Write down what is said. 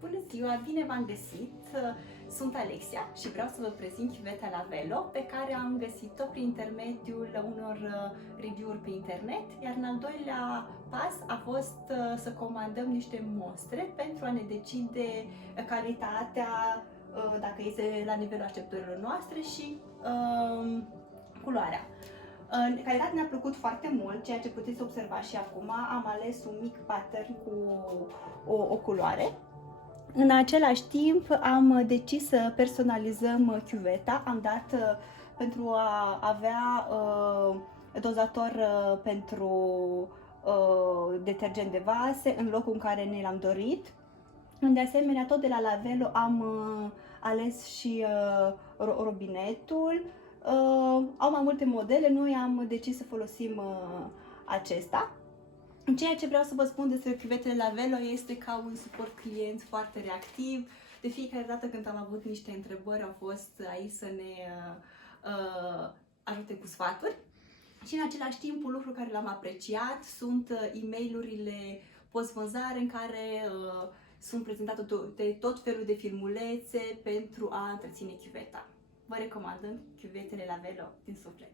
Bună ziua, bine v-am găsit! Sunt Alexia și vreau să vă prezint chiuveta Lavelo pe care am găsit-o prin intermediul unor review-uri pe internet, iar în al doilea pas a fost să comandăm niște mostre pentru a ne decide calitatea, dacă este la nivelul așteptărilor noastre și culoarea. Calitatea ne-a plăcut foarte mult, ceea ce puteți observa și acum. Am ales un mic pattern cu o culoare. În același timp am decis să personalizăm chiuveta. Am dat pentru a avea dozator pentru detergent de vase în locul în care ne l-am dorit. De asemenea, tot de la Lavelo am ales și robinetul. Au mai multe modele, noi am decis să folosim acesta. Ceea ce vreau să vă spun despre chiuvetele Lavelo este că au un suport client foarte reactiv. De fiecare dată când am avut niște întrebări, au fost aici să ne ajute cu sfaturi. Și în același timp, un lucru care l-am apreciat sunt e-mail-urile post-vânzare în care sunt prezentate tot felul de filmulețe pentru a întreține chiuveta. Vă recomandăm chiuvetele Lavelo din suflet!